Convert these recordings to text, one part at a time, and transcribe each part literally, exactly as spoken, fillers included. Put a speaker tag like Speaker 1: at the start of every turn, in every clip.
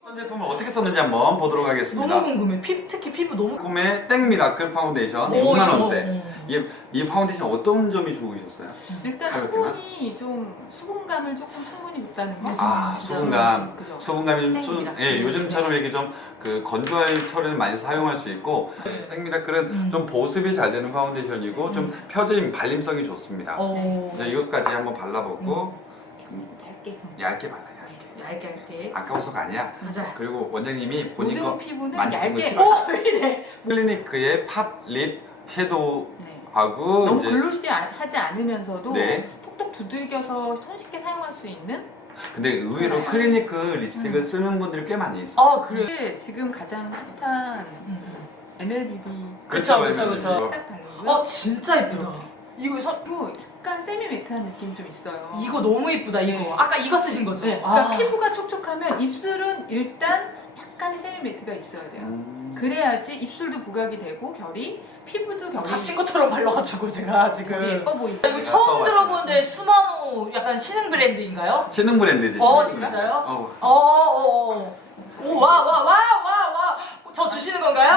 Speaker 1: 이번 제품을 어떻게 썼는지 한번 보도록 하겠습니다.
Speaker 2: 너무 궁금해. 피, 특히 피부 너무
Speaker 1: 꿈의 땡미라클 파운데이션
Speaker 2: 오,
Speaker 1: 육만
Speaker 2: 이거,
Speaker 1: 원대.
Speaker 2: 음.
Speaker 1: 이게 이 파운데이션 어떤 점이 좋으셨어요?
Speaker 3: 일단
Speaker 1: 가볍게만?
Speaker 3: 수분이 좀 수분감을 조금 충분히 줬다는 거.
Speaker 1: 아,
Speaker 3: 진짜.
Speaker 1: 수분감.
Speaker 3: 그죠.
Speaker 1: 수분감이 수,
Speaker 3: 땡미라클.
Speaker 1: 예, 요즘처럼 이렇게 좀 그 건조할 철을 많이 사용할 수 있고 네, 땡미라클은
Speaker 2: 음.
Speaker 1: 좀 보습이 잘 되는 파운데이션이고 좀
Speaker 2: 음.
Speaker 1: 펴짐, 발림성이 좋습니다.
Speaker 2: 어.
Speaker 1: 이제 이것까지 한번 발라보고 음,
Speaker 3: 얇게
Speaker 1: 얇게 발라, 얇게.
Speaker 3: 얇게 얇게.
Speaker 1: 아까워서가 아니야.
Speaker 3: 맞아.
Speaker 1: 그리고 원장님이 본인
Speaker 3: 모든
Speaker 1: 거
Speaker 3: 피부는
Speaker 1: 많이 쓰는 거
Speaker 3: 얇게.
Speaker 1: 싫어요.
Speaker 3: 어, 왜 이래?
Speaker 1: 클리니크의 팝 립 섀도우하고
Speaker 3: 네. 너무
Speaker 1: 이제
Speaker 3: 글로시하지 않으면서도
Speaker 1: 네.
Speaker 3: 톡톡 두들겨서 손쉽게 사용할 수 있는.
Speaker 1: 근데 의외로
Speaker 3: 네.
Speaker 1: 클리니크 립스틱을
Speaker 3: 음.
Speaker 1: 쓰는 분들이 꽤 많이 있어요.
Speaker 2: 아 그래.
Speaker 3: 이게 지금 가장 핫한
Speaker 2: 음.
Speaker 3: 엠엘비비
Speaker 2: 그쵸, 그쵸,
Speaker 1: 멜로디.
Speaker 2: 그쵸.
Speaker 3: 살짝 바르고요.
Speaker 2: 어 진짜 예쁘다. 이거 서,
Speaker 3: 그리고 약간 세미 매트한 느낌이 좀 있어요.
Speaker 2: 이거 너무 예쁘다 이거.
Speaker 3: 네.
Speaker 2: 아까 이거 쓰신 거죠?
Speaker 3: 네, 그러니까
Speaker 2: 아.
Speaker 3: 피부가 촉촉하면 입술은 일단 약간의 세미 매트가 있어야 돼요.
Speaker 1: 음.
Speaker 3: 그래야지 입술도 부각이 되고 결이, 피부도 결이
Speaker 2: 다친 것처럼 발라가지고 제가 지금.
Speaker 3: 결이 예뻐 보이죠.
Speaker 2: 이거 처음 들어보는데 수마노 약간 신흥 브랜드인가요?
Speaker 1: 신흥 브랜드지.
Speaker 2: 어
Speaker 1: 신흥 브랜드.
Speaker 2: 진짜요?
Speaker 1: 어.
Speaker 2: 어어어. 오와 와 와 와 와. 저 주시는 건가요?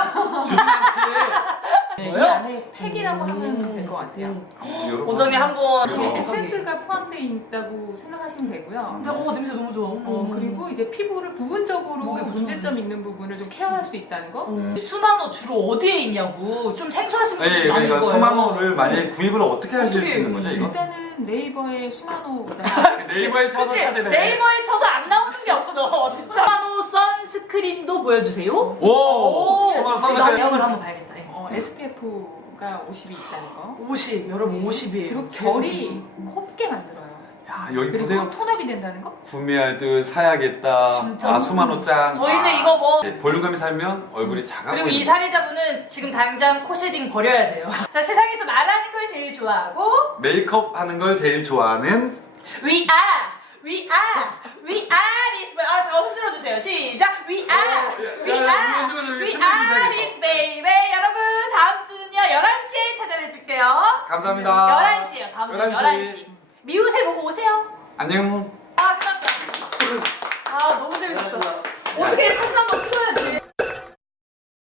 Speaker 1: 주중한테
Speaker 3: 네, 이
Speaker 2: 뭐요?
Speaker 3: 안에 팩이라고 하면 될 것 같아요.
Speaker 2: 원장님 한번.
Speaker 1: 어.
Speaker 3: 에센스가 포함되어 있다고 생각하시면 되고요.
Speaker 2: 근데 어 냄새 너무 좋아.
Speaker 3: 어, 그리고 이제 피부를 부분적으로
Speaker 2: 목에
Speaker 3: 문제점 있는 부분을 좀 케어할 수 있다는 거.
Speaker 2: 어. 수마노 주로 어디에 있냐고 좀 생소하신 분들
Speaker 1: 네,
Speaker 2: 많을
Speaker 1: 그러니까
Speaker 2: 거예요.
Speaker 1: 수마노를 만약에 구입을 어떻게 하실
Speaker 2: 어떻게
Speaker 1: 수 있는 거죠, 이거?
Speaker 3: 일단은 네이버에 수마노
Speaker 1: 네이버에 쳐서
Speaker 2: 그치?
Speaker 1: 찾으래.
Speaker 2: 네이버에 쳐서 안 나오는 게 없어. 진짜. 수마노 선스크린도 보여주세요.
Speaker 1: 오! 수마노
Speaker 2: 나
Speaker 1: 선스크린.
Speaker 2: 영을 한번 봐야겠다. 예.
Speaker 3: 어, 에스피에프가 오십이 있다는 거.
Speaker 2: 오십 여러분 오십이에요.
Speaker 3: 그리고 결이 곱게 만들어요.
Speaker 1: 야, 여기
Speaker 3: 그리고
Speaker 1: 보세요.
Speaker 3: 톤업이 된다는 거?
Speaker 1: 구매할 듯 사야겠다.
Speaker 2: 진짜?
Speaker 1: 아, 수마노 짱.
Speaker 2: 저희는
Speaker 1: 아.
Speaker 2: 이거 뭐
Speaker 1: 네, 볼륨감이 살면 얼굴이 작아
Speaker 2: 그리고 이
Speaker 1: 보이는
Speaker 2: 사례자분은 지금 당장 코 쉐딩 버려야 돼요. 자 세상에서 말하는 걸 제일 좋아하고
Speaker 1: 메이크업 하는 걸 제일 좋아하는
Speaker 2: We are, we are, we are this baby. 아, 저 흔들어 주세요. 시작. We are, we
Speaker 1: 야, 야,
Speaker 2: are,
Speaker 1: 흔들어, 흔들어,
Speaker 2: we
Speaker 1: 흔들기
Speaker 2: are
Speaker 1: 시작했어.
Speaker 2: this baby. 여러분 다음 주는요 열한 시에 찾아뵐게요.
Speaker 1: 감사합니다.
Speaker 2: 열한 시에요. 다음 주
Speaker 1: 열한 시.
Speaker 2: 열한 시. 미우새 보고 오세요.
Speaker 1: 안녕.
Speaker 2: 아, 끝났다. 아, 너무 재밌었어. 어떻게 사진 한번 찍어야지.